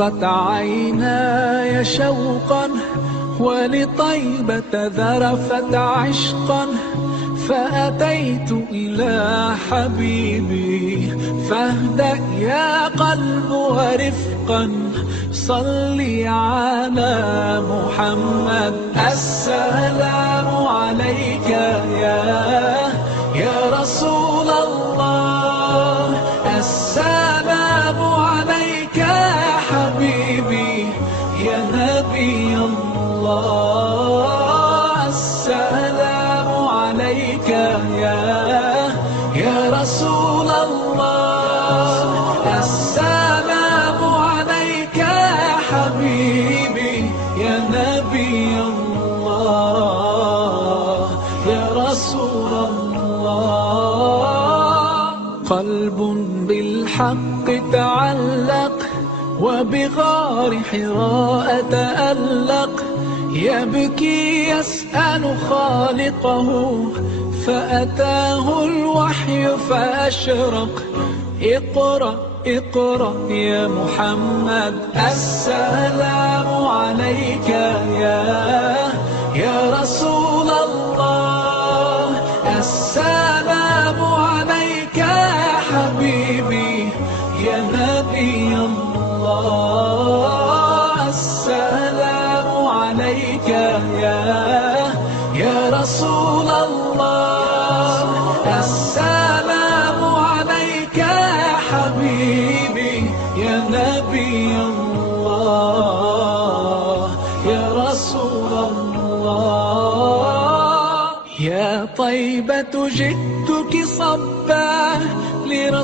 رقت عيناي شوقا ولطيبة ذرفت عشقا، فأتيت إلى حبيبي فاهدأ يا قلب ورفقا، صلي على محمد. السلام عليك يا رسول الله، السلام عليك يا حبيبي يا نبي الله، السلام عليك يا رسول الله، السلام عليك يا حبيبي يا نبي الله يا رسول الله. قلب بالحق تعلق وبغار حراء تألق، يبكي يسأل خالقه فأتاه الوحي فأشرق. اقرأ اقرأ يا محمد، السلام عليك يا رسول الله، السلام عليك يا حبيبي يا نبي الله، السلام عليك يا رسول الله، السلام عليك يا حبيبي يا نبي الله يا رسول الله. يا طيبة جئتك صبا لرسول